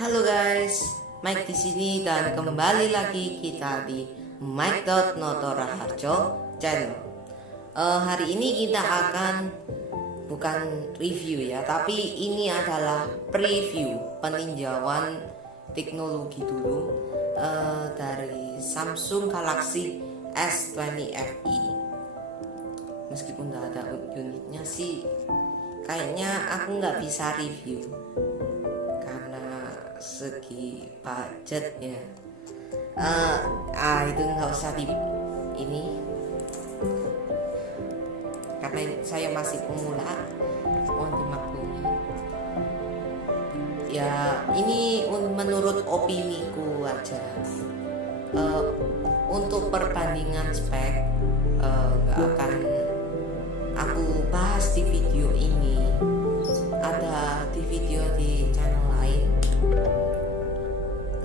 Halo guys, Mike di sini dan kembali lagi kita di Mike.Noto Raharjo channel. Hari ini kita akan bukan review ya, tapi ini adalah preview peninjauan teknologi dulu dari Samsung Galaxy S20 FE. Meskipun tidak ada unitnya sih, kayaknya aku nggak bisa review segi budget ya. Itu nggak usah di ini karena saya masih pemula, mohon dimaklumi ya. Ini menurut opiniku aja. Untuk perbandingan spek nggak akan aku bahas di video ini, ada di video di channel lain.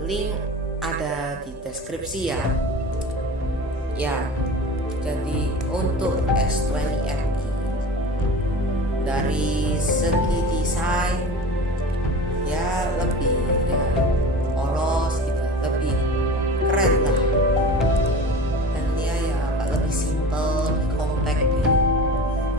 Link ada di deskripsi ya. Jadi untuk S20 FE dari segi desain ya lebih polos gitu, lebih keren lah. Dan dia ya agak lebih simple, lebih compact gitu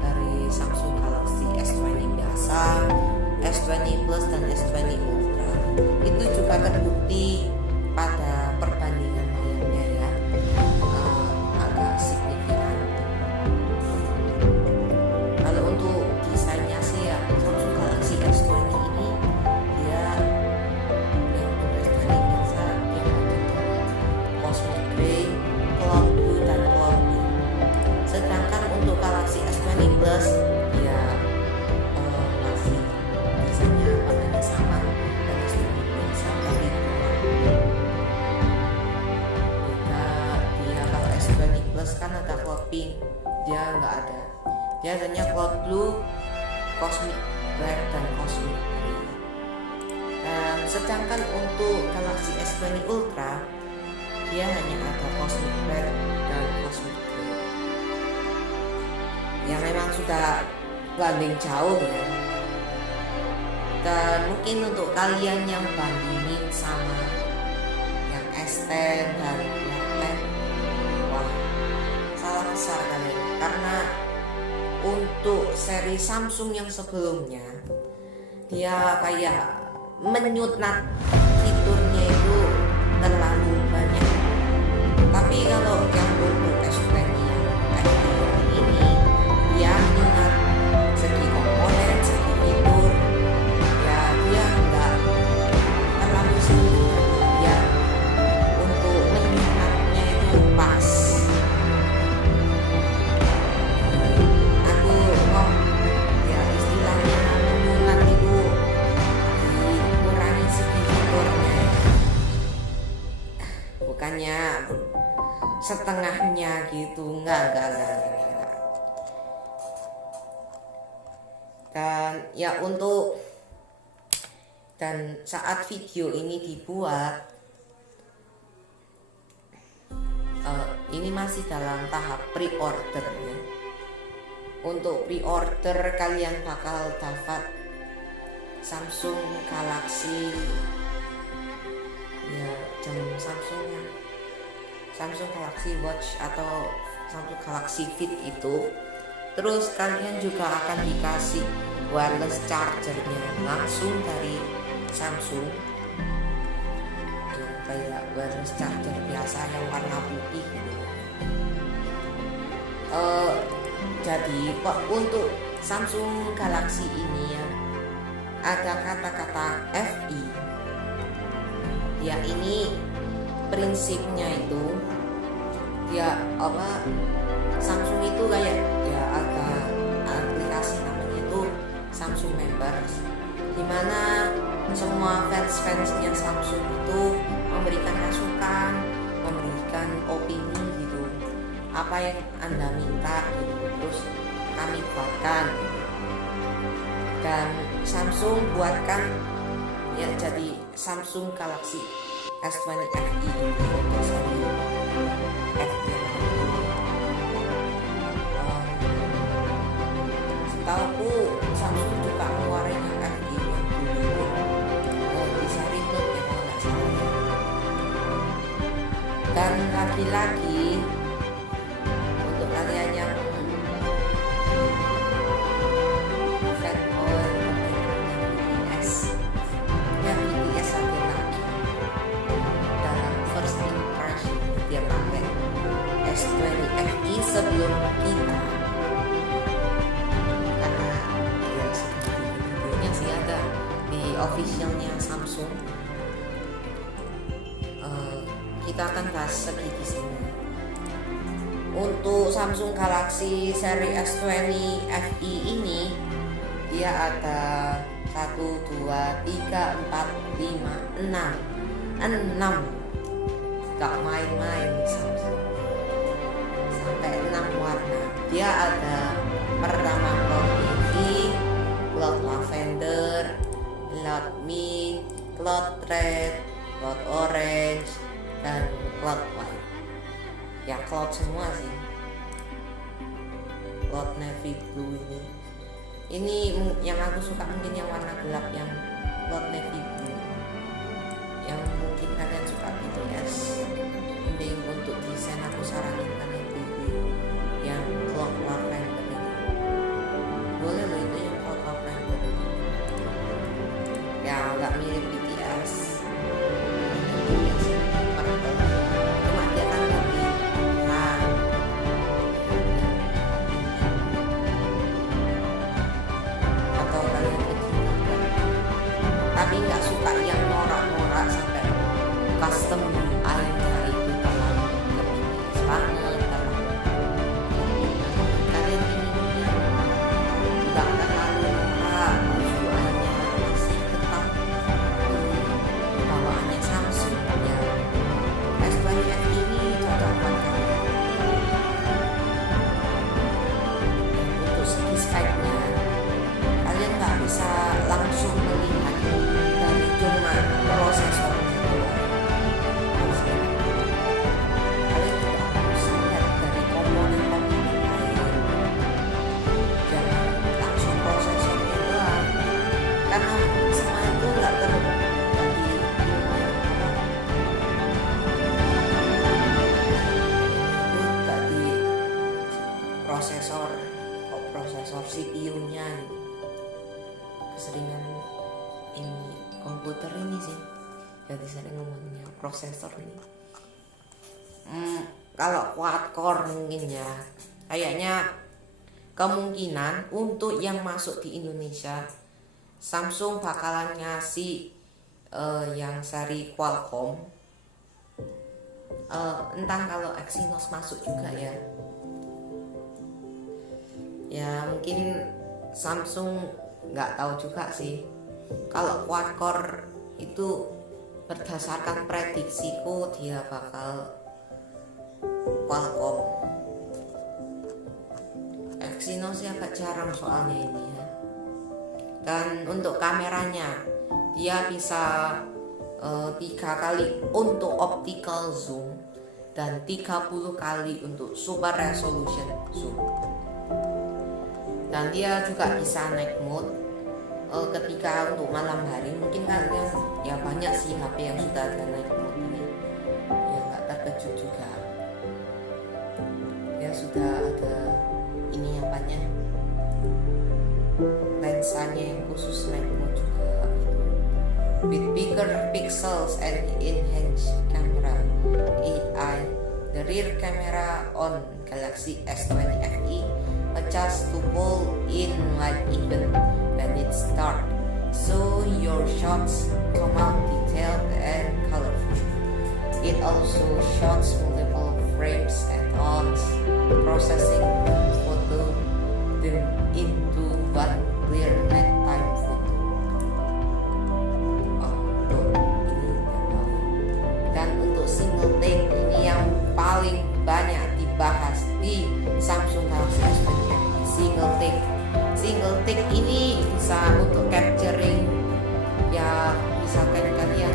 dari Samsung Galaxy S20 biasa, S20 Plus dan S20 Ultra. Itu juga terbukti pada perbandingan layarnya ya, agak signifikan. Kalau untuk desainnya sih ya, Samsung Galaxy S20 ini dia yang untuk S20 biasa dia ada Cosmic Gray, Cloud Blue dan Cloud Blue. Sedangkan untuk Galaxy S20 Plus dia masih desainnya warnanya sama. Kan ada cloud pink, dia nggak ada. Dia adanya cloud blue, cosmic black dan cosmic grey. Dan sedangkan untuk Galaxy S20 Ultra dia hanya ada cosmic black dan cosmic grey. Ya memang sudah banding jauh ya. Dan mungkin untuk kalian yang bandingin sama yang S10 dan yang 10, salah besar kali, karena untuk seri Samsung yang sebelumnya dia kayak menyutnat fiturnya itu terlalu banyak. Tapi kalau yang untuk S20 ini dia menyunat segi komponen, segi fitur ya, dia enggak terlalu signifikan ya. Untuk menyunatnya itu pas. Bukannya setengahnya gitu, enggak. Dan ya dan saat video ini dibuat, ini masih dalam tahap pre-order ya. Untuk pre-order kalian bakal dapat Samsung Galaxy ya, Samsung Galaxy Watch atau Samsung Galaxy Fit itu. Terus kalian juga akan dikasih wireless chargernya langsung dari Samsung ya, kayak wireless charger biasa yang warna putih gitu. Jadi untuk Samsung Galaxy ini ya, ada kata-kata FE ya. Ini prinsipnya itu ya Samsung itu kayak ya ada aplikasi namanya itu Samsung Members, dimana semua fansnya Samsung itu memberikan masukan, memberikan opini gitu, apa yang Anda minta gitu, terus kami buatkan dan Samsung buatkan ya. Jadi Samsung Galaxy S20 FE untuk seri FE. Setahuku Samsung juga ngeluarin yang FE yang dulu di seri Note Dan lagi-lagi untuk kalian yang fanboy BTS, ya BTS lagi dalam first impression dia pakai S20 FE sebelum kita, karena ya seperti videonya sih ada di officialnya Samsung. Kita akan bahas segi di sini. Untuk Samsung Galaxy seri S20 FE ini dia ada 1, 2, 3, 4, 5, 6 gak main-main Samsung, sampai 6 warna. Dia ada pertama cloud navy, cloud lavender, cloud mint, cloud red, cloud orange, dan cloud white. Ya cloud semua sih. Cloud navy blue ini yang aku suka, mungkin yang warna gelap, yang cloud navy blue, yang mungkin kalian suka BTS. Mending untuk desain aku saranin kalian beli yang cloud lavender ini. Boleh loh itu yang cloud lavender ini. Ya agak mirip BTS. Cuma dia kan lebih terang. Atau kalian kecilkan, tapi nggak suka yang norak-norak sampai custom UI-nya itu terlalu BTS banget, kalian ingin yang nggak terlalu norak, UI-nya masih tetap bawaannya Samsung. Ya S20 FE ini cocok buat kalian. Untuk segi speknya kalian nggak bisa langsung melihat dari cuma prosesornya doang. Kalian juga harus lihat dari komponen-komponen lain, jangan langsung prosesornya doang, karena semua itu nggak tadi prosesor CPU-nya gitu. Keseringan ini komputer ini sih, jadi sering ngomongnya prosesor ini. Kalau quad core mungkin ya, kayaknya kemungkinan untuk yang masuk di Indonesia Samsung bakalan ngasih yang seri Qualcomm. Entah kalau Exynos masuk juga ya. Ya mungkin Samsung nggak tahu juga sih. Kalau quad core itu berdasarkan prediksiku dia bakal Qualcomm. Exynos ya agak jarang soalnya ini ya. Dan untuk kameranya dia bisa 3 kali untuk optical zoom dan 30 kali untuk super resolution zoom. Dan dia juga bisa naik mode ketika untuk malam hari. Mungkin kalian ya banyak sih HP yang sudah ada naik mode ini, ya nggak terkejut juga. Ya sudah ada ini apanya, lensanya yang khusus naik mode juga gitu. With bigger pixels and enhanced camera AI, the rear camera on Galaxy S20 FE adjust to pull in light even when it's dark, so your shots come out detailed and colorful. It also shoots multiple frames at once, processing photo them into one clear nighttime photo. Dan untuk single take ini yang paling banyak dibahas di Samsung Galaxy S20. Single take ini bisa untuk capturing, ya misalkan kalian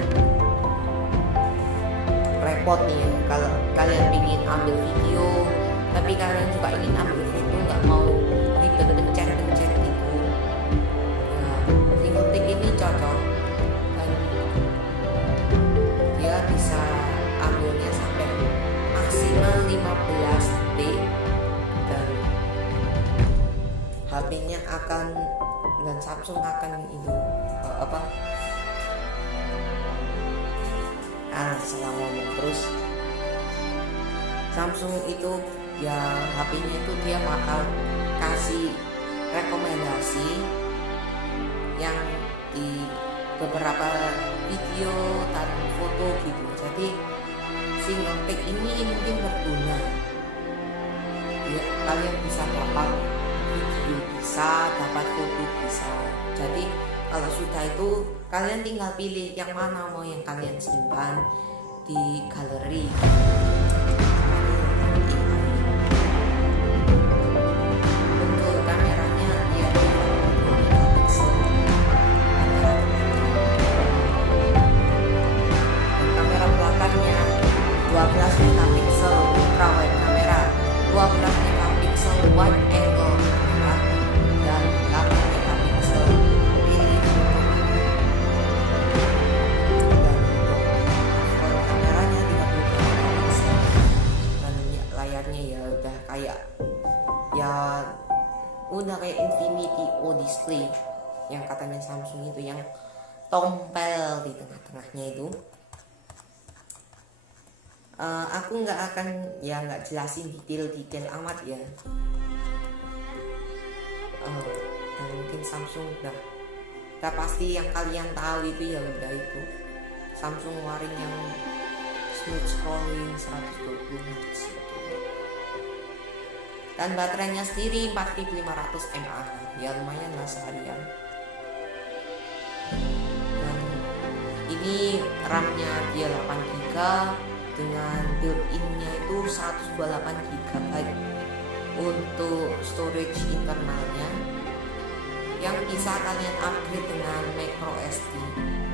repot nih ya, kalau kalian ingin ambil video tapi kalian juga ingin ambil foto, nggak mau ribet pencet itu, ya single take ini cocok dan dia bisa ambilnya sampai dan Samsung akan ini salah ngomong terus. Samsung itu ya HP-nya itu dia bakal kasih rekomendasi yang di beberapa video dan foto gitu. Jadi single tag ini mungkin berguna ya, kalian bisa dapat video, bisa dapat foto, bisa. Jadi kalau sudah itu kalian tinggal pilih yang mana mau yang kalian simpan di galeri. Untuk kameranya dia 2 megapiksel, kamera belakangnya 12 megapiksel ultra wide kamera, 12 megapiksel wide angle kamera, dan 8 megapiksel telephoto. Dan front kameranya 30 megapiksel, dan layarnya ya udah kayak Infinity O display yang katanya Samsung itu, yang tompel di tengah-tengahnya itu. Aku nggak jelasin detail amat ya. Dan mungkin Samsung udah pasti yang kalian tahu itu ya udah itu Samsung waring yang smooth scrolling 120 Hz itu. Dan baterainya sendiri 4500 mAh, ya lumayan lah seharian. Dan ini RAM-nya dia 8GB dengan built-in-nya itu 128 GB. Untuk storage internalnya yang bisa kalian upgrade dengan micro SD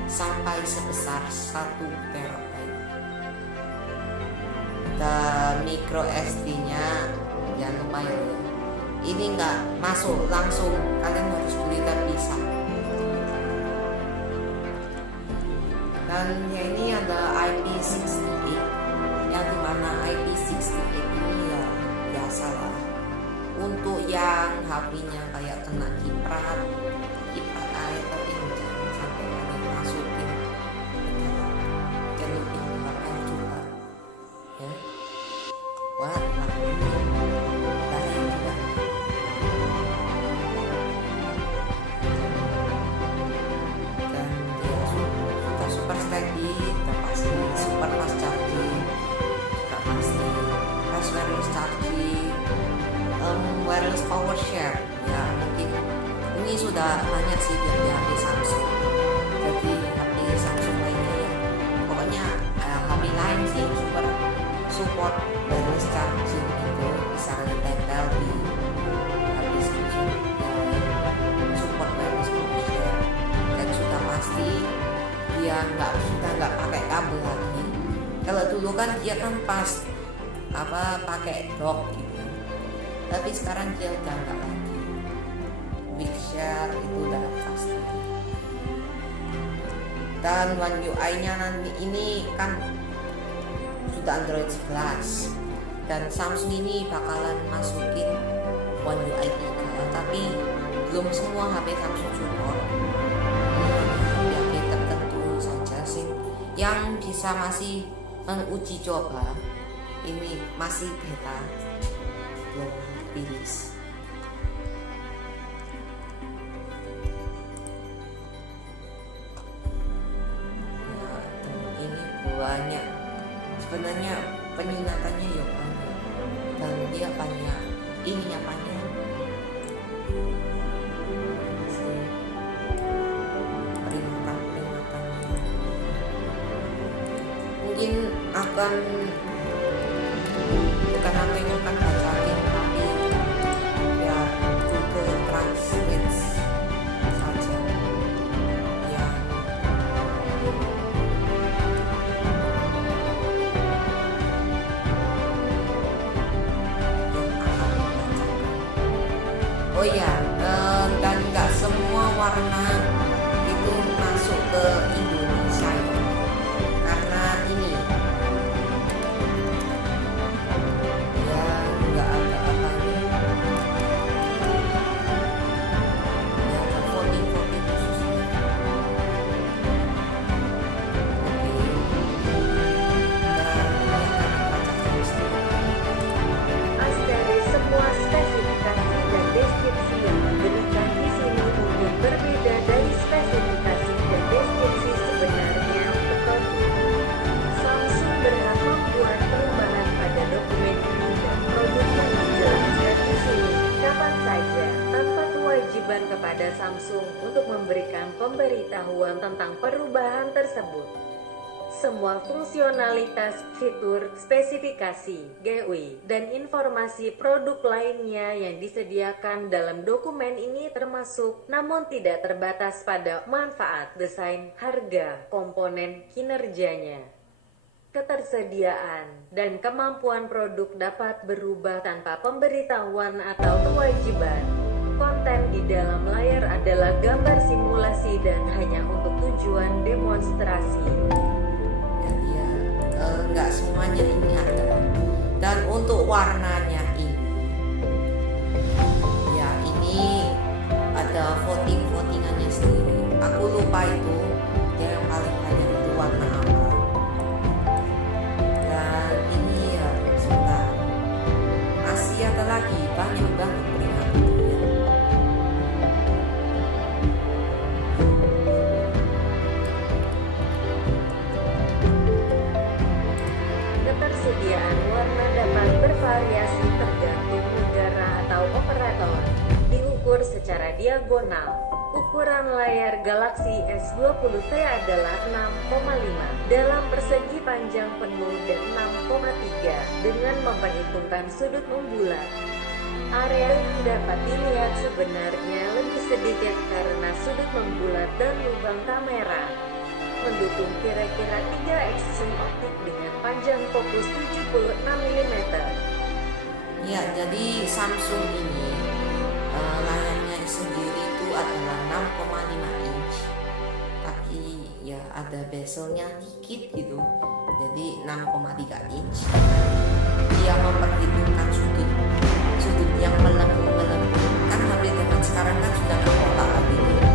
sampai sebesar 1 TB. Dan micro SD-nya jangan lupa ya, ini nggak masuk langsung, kalian harus beli terpisah. Dan ya ini ada IP68, yang dimana IP68 ini ya biasa lah untuk yang HP-nya kayak kena kiprat air, tapi jangan sampai kalian masukin jalur air juga ya. Wah, wireless power share ya, mungkin ini sudah banyak sih di HP Samsung. Jadi HP Samsung lainnya ya, pokoknya HP lain sih support wireless charging itu bisa ditempel di HP Samsung yang support wireless power share. Dan sudah pasti dia nggak pakai kabel lagi. Kalau dulu kan dia kan pas pakai dock gitu, tapi sekarang dia udah nggak lagi. Quick share itu udah pasti. Dan One UI-nya nanti ini kan sudah Android 11, dan Samsung ini bakalan masukin One UI 3, tapi belum semua HP Samsung support. HP tertentu saja sih yang bisa masih menguji coba, ini masih beta, belum rilis. Nah, ini banyak sebenarnya peminatannya ya banyak, dan dia banyak ininya banyak. Peringatannya mungkin akan bukan aku yang akan bacain, tapi ya Google Translate saja yang akan membacakan. Oh iya, dan nggak semua warna itu masuk ke Indonesia ya. Karena ini ya nggak pemberitahuan tentang perubahan tersebut. Semua fungsionalitas, fitur, spesifikasi, GUI, dan informasi produk lainnya yang disediakan dalam dokumen ini termasuk, namun tidak terbatas pada manfaat, desain, harga, komponen, kinerjanya. Ketersediaan dan kemampuan produk dapat berubah tanpa pemberitahuan atau kewajiban. Konten di dalam layar adalah gambar simulasi dan hanya untuk tujuan demonstrasi. Nggak semuanya ini ada. Dan untuk warnanya ini, ya ini ada votingannya sendiri. Aku lupa itu yang paling banyak itu warna apa. Dan ini ya sebentar, masih ada lagi banyak banget peringatan itu ya. Ketersediaan warna dapat bervariasi tergantung negara atau operator. Diukur secara diagonal. Ukuran layar Galaxy S20 adalah 6,5 dalam persegi panjang penuh dan 6,3 dengan memperhitungkan sudut membulat. Area yang dapat dilihat sebenarnya lebih sedikit karena sudut membulat dan lubang kamera. Mendukung kira-kira 3x zoom optik dengan panjang fokus 76 mm. Ya, jadi Samsung ini layarnya sendiri itu adalah 6,5 inch. Tapi ya ada bezelnya dikit gitu. Jadi 6,3 inch. Dia memperhitungkan sudut yang melengkung. Kan HP zaman sekarang kan sudah ada kotak lagi gitu.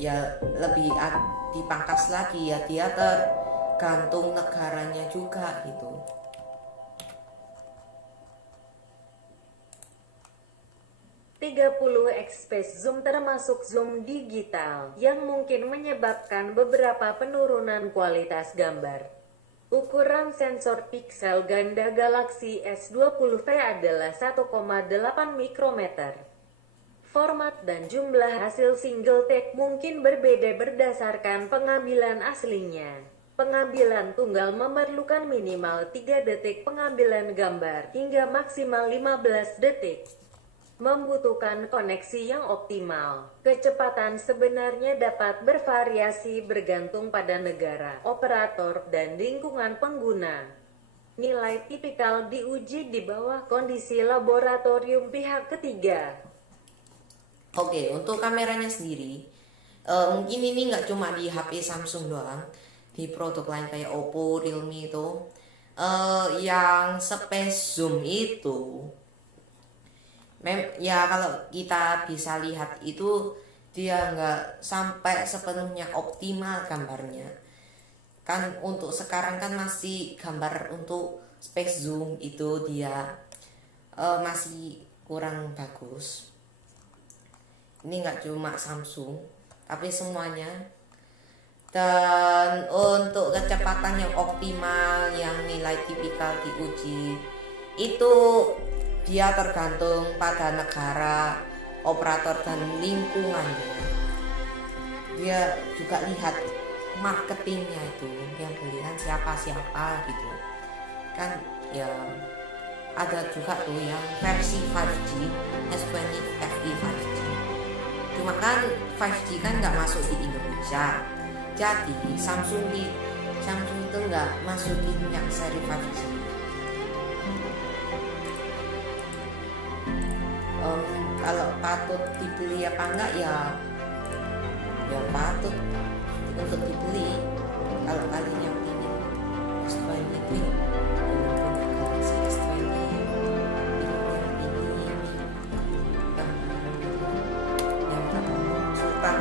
Ya lebih dipangkas lagi ya, dia tergantung negaranya juga gitu. x zoom termasuk zoom digital yang mungkin menyebabkan beberapa penurunan kualitas gambar. Ukuran sensor piksel ganda Galaxy S20 adalah 1,8 mikrometer. Format dan jumlah hasil single take mungkin berbeda berdasarkan pengambilan aslinya. Pengambilan tunggal memerlukan minimal 3 detik pengambilan gambar hingga maksimal 15 detik. Membutuhkan koneksi yang optimal. Kecepatan sebenarnya dapat bervariasi bergantung pada negara, operator, dan lingkungan pengguna. Nilai tipikal diuji di bawah kondisi laboratorium pihak ketiga. Oke, untuk kameranya sendiri, mungkin ini nggak cuma di HP Samsung doang, di produk lain kayak Oppo, Realme itu, yang space zoom itu, ya kalau kita bisa lihat itu dia nggak sampai sepenuhnya optimal gambarnya. Kan untuk sekarang kan masih gambar untuk space zoom itu dia masih kurang bagus. Ini nggak cuma Samsung tapi semuanya. Dan untuk kecepatan yang optimal yang nilai tipikal diuji itu dia tergantung pada negara, operator, dan lingkungannya. Dia juga lihat marketingnya itu yang belikan siapa gitu kan. Ya ada juga tuh yang versi 5G S20 FE 5G. Cuma kan 5G kan nggak masuk di Indonesia, jadi Samsung itu nggak masukin yang seri 5G. Kalau patut dibeli apa enggak ya patut untuk dibeli kalau kalian yang ingin S20 itu ya. Galaxy S20 Sultan.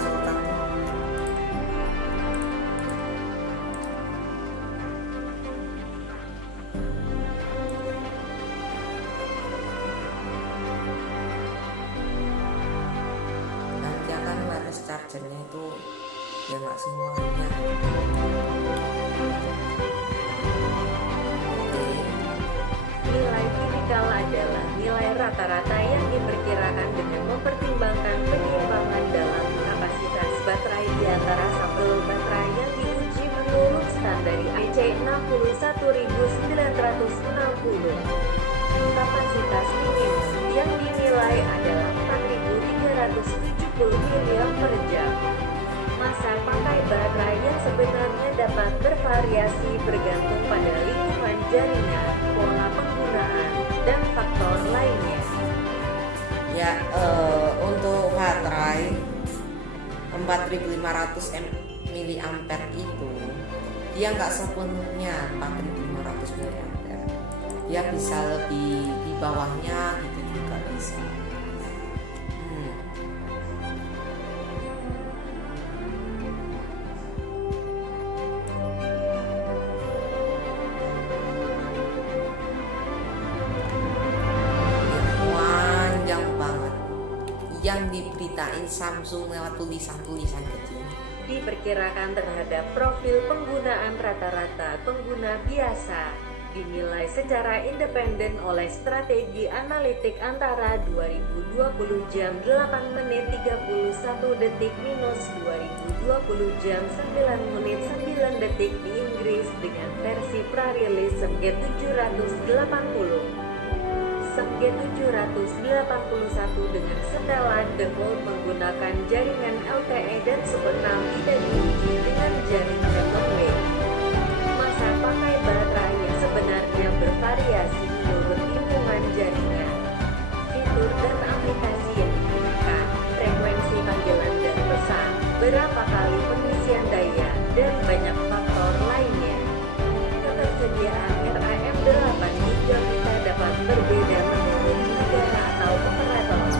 chargernya itu ya nggak semuanya. Oke. Nilai tipikal adalah nilai rata-rata yang diperkirakan dengan mempertimbangkan penyimpangan dalam kapasitas baterai di antara sampel baterai yang diuji menurut standar IEC 61960. Kapasitas minimum yang dinilai adalah 4.370 mAh. Masa pakai baterai yang sebenarnya dapat bervariasi bergantung pada lingkungan jaringan, pola penggunaan, dan faktor lainnya. Ya, untuk baterai 4500 mAh itu dia nggak sepenuhnya 4500 mAh, dia bisa lebih di bawahnya gitu juga bisa. Panjang banget yang diberitain Samsung lewat tulisan-tulisan kecil. Diperkirakan terhadap profil penggunaan rata-rata pengguna biasa, dinilai secara independen oleh strategi analitik antara 2020 jam 8 menit 31 detik minus 2020 jam 9 menit 9 detik di Inggris dengan versi pra-rilis SMG 780. SMG 781 dengan setelan default menggunakan jaringan LTE dan Super 6 tidak diuji dengan jaringan one-way. Masa pakai baterai yang sebenarnya bervariasi menurut lingkungan jaringan, fitur dan aplikasi yang digunakan, frekuensi panggilan dan pesan, berapa kali pengisian daya, dan banyak faktor lainnya. Ketersediaan RAM 8 GB dapat berbeda menurut negara atau operator.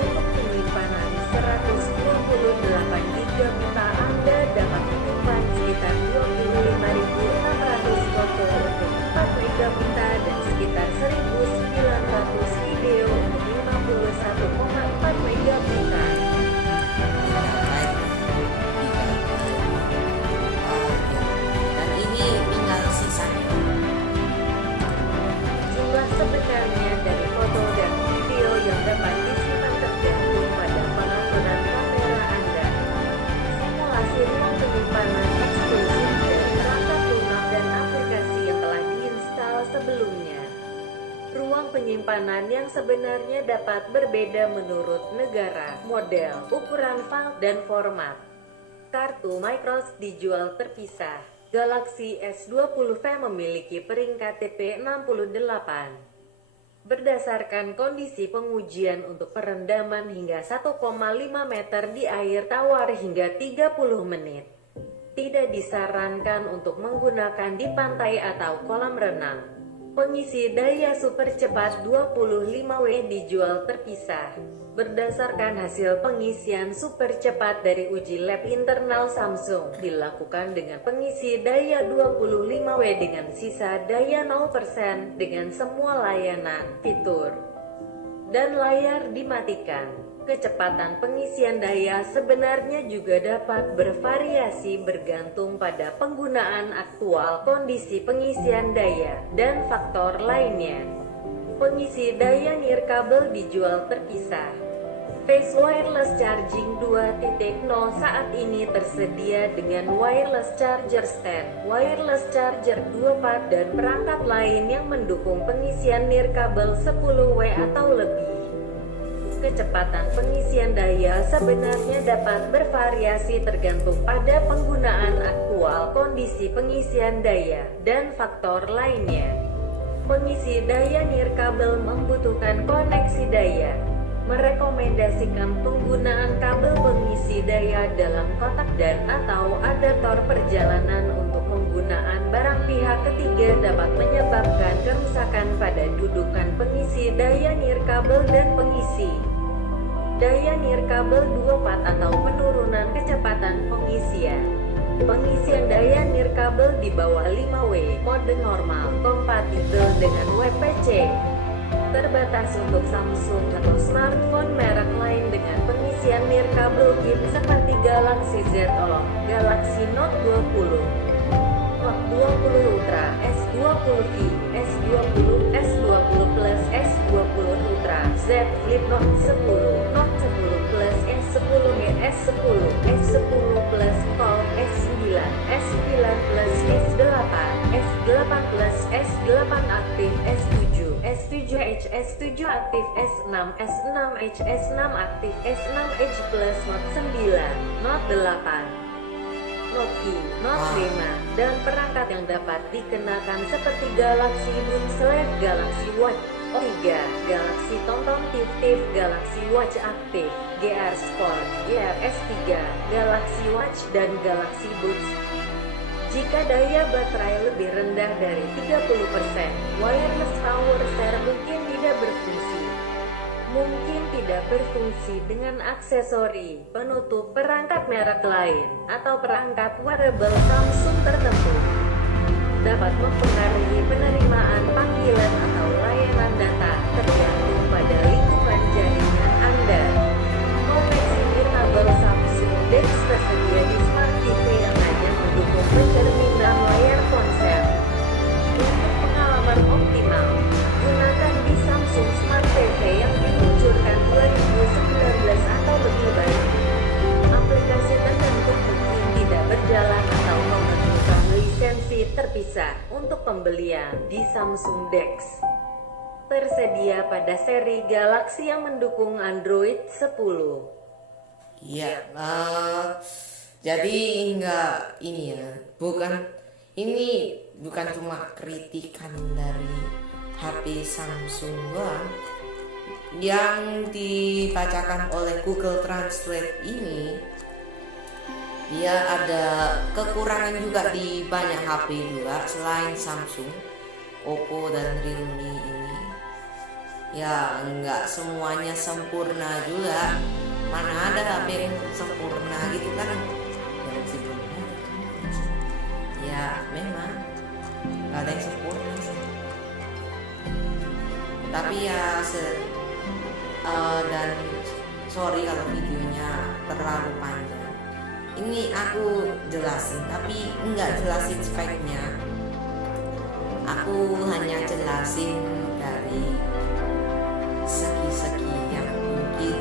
Untuk penyimpanan 128 GB Anda dapat menyimpan sekitar 25.600 foto untuk 4 GB dan sekitar 1.900 video untuk 51,4 GB. Dan ini tinggal sisanya. Jumlah sebenarnya dari foto dan video yang dapat disimpan tergantung pada pengaturan kamera Anda. Simulasi ruang penyimpanan eksklusif dari perangkat lunak dan aplikasi yang telah diinstal sebelumnya. Ruang penyimpanan yang sebenarnya dapat berbeda menurut negara, model, ukuran file, dan format. Kartu microSD dijual terpisah. Galaxy S20 memiliki peringkat TP 68. Berdasarkan kondisi pengujian untuk perendaman hingga 1,5 meter di air tawar hingga 30 menit. Tidak disarankan untuk menggunakan di pantai atau kolam renang. Pengisi daya super cepat 25W dijual terpisah. Berdasarkan hasil pengisian super cepat dari uji lab internal Samsung, dilakukan dengan pengisi daya 25W dengan sisa daya 0% dengan semua layanan, fitur, dan layar dimatikan. Kecepatan pengisian daya sebenarnya juga dapat bervariasi bergantung pada penggunaan aktual, kondisi pengisian daya, dan faktor lainnya. Pengisi daya nirkabel dijual terpisah. Phase Wireless Charging 2.0 saat ini tersedia dengan wireless charger stand, wireless charger 2 part dan perangkat lain yang mendukung pengisian nirkabel 10W atau lebih. Kecepatan pengisian daya sebenarnya dapat bervariasi tergantung pada penggunaan aktual, kondisi pengisian daya, dan faktor lainnya. Pengisi daya nirkabel membutuhkan koneksi daya. Merekomendasikan penggunaan kabel pengisi daya dalam kotak dan atau adaptor perjalanan untuk penggunaan barang pihak ketiga dapat menyebabkan kerusakan pada dudukan pengisi daya nirkabel dan pengisi daya nirkabel 2 part atau penurunan kecepatan pengisian. Pengisian daya nirkabel di bawah 5W, mode normal, kompatibel dengan WPC. terbatas untuk Samsung atau smartphone merek lain dengan pengisian nirkabel kit seperti Galaxy Z Fold, Galaxy Note 20, Note 20 Ultra, S20 V, S20, S20 Plus, S20 Ultra, Z Flip Note 10, Note 10 Plus, S10 S10, S10 Plus Fold, S9, S9 Plus, S8, S8 Plus, S8 aktif, S7, S7H, S7 aktif, S6, S6H, S6 aktif, S6H Plus, Note 9, Note 8, Note E, Note 5, dan perangkat yang dapat dikenakan seperti Galaxy Buds LED, Galaxy Watch O3, Galaxy Tonton Tif, Galaxy Watch Aktif, GR Sport, GR S3, Galaxy Watch, dan Galaxy Buds. Jika daya baterai lebih rendah dari 30%, wireless power share mungkin tidak berfungsi. Mungkin tidak berfungsi dengan aksesori, penutup perangkat merek lain, atau perangkat wearable Samsung tertentu. Dapat mempengaruhi penerimaan panggilan atau layanan data, tergantung pada lingkungan jaringan Anda. Kompatibilitas Samsung DeX tersedia di Smart TV yang hanya mendukung pencerminan layar ponsel. Untuk pengalaman optimal, gunakan di Samsung Smart TV yang diluncurkan 2019 atau lebih baik. Aplikasi tertentu mungkin tidak berjalan atau memerlukan lisensi terpisah untuk pembelian di Samsung DeX. Tersedia pada seri Galaxy yang mendukung Android 10. Iya, jadi enggak ini ya, ini bukan cuma kritikan dari HP Samsung doang. Yang dibacakan oleh Google Translate ini, dia ada kekurangan juga di banyak HP juga selain Samsung, Oppo dan Realme ini. Ya enggak semuanya sempurna juga. Mana ada HP yang sempurna gitu kan? Yang sempurna ya memang nggak ada yang sempurna sih. Tapi ya dan sorry kalau videonya terlalu panjang. Ini aku jelasin, tapi nggak jelasin speknya. Aku hanya jelasin dari segi-segi yang mungkin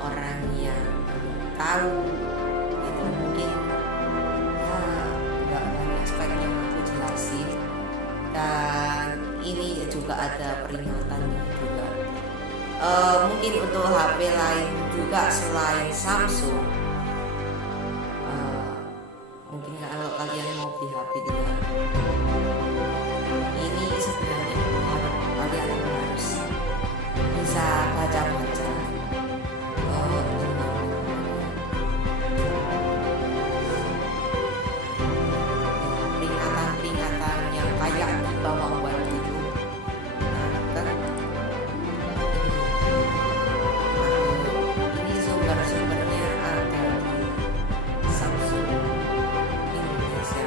orang yang belum tahu itu mungkin ya nggak banyak spek yang aku jelasin. Dan ini juga ada peringatannya juga. Mungkin untuk HP lain juga selain Samsung, mungkin kalau kalian mau beli HP juga, ini sebenarnya kalian harus bisa baca-baca peringatan-peringatan yang kayak di bawah itu. Nah, kan ini sumber-sumbernya ada di Samsung Indonesia.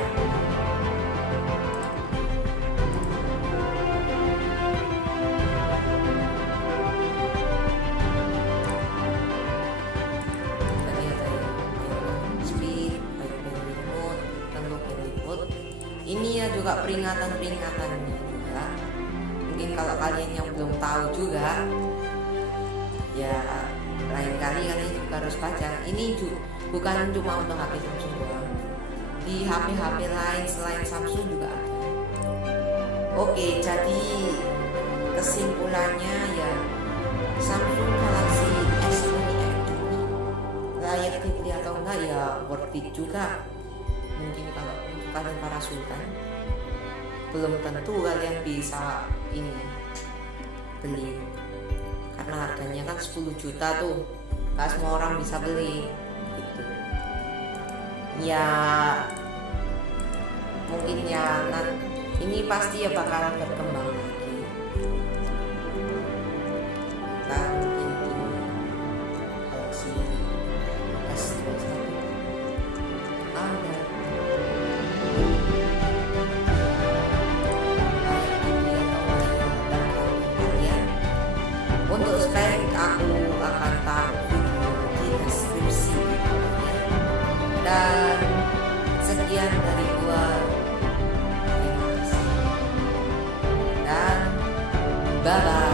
Tadi ada speed, remote, untuk remote. Ini ya juga peringatan-peringatannya juga. Mungkin kalau kalian yang belum tahu juga, ya lain kali kalian juga harus baca. Ini bukan cuma untuk HP Samsung doang, di HP-HP lain selain Samsung juga ada. Oke, jadi kesimpulannya ya Samsung Galaxy S20 ini layak dibeli atau enggak ya worth it juga. Mungkin kalau untuk kalian para sultan, belum tentu kalian bisa ini beli karena harganya kan 10 juta tuh, gak semua orang bisa beli gitu. Ya mungkin ya ini pasti ya bakal berkembang lagi. Nah, mungkin ini Galaxy S21 ada layak dibeli atau enggak ya, Bye bye.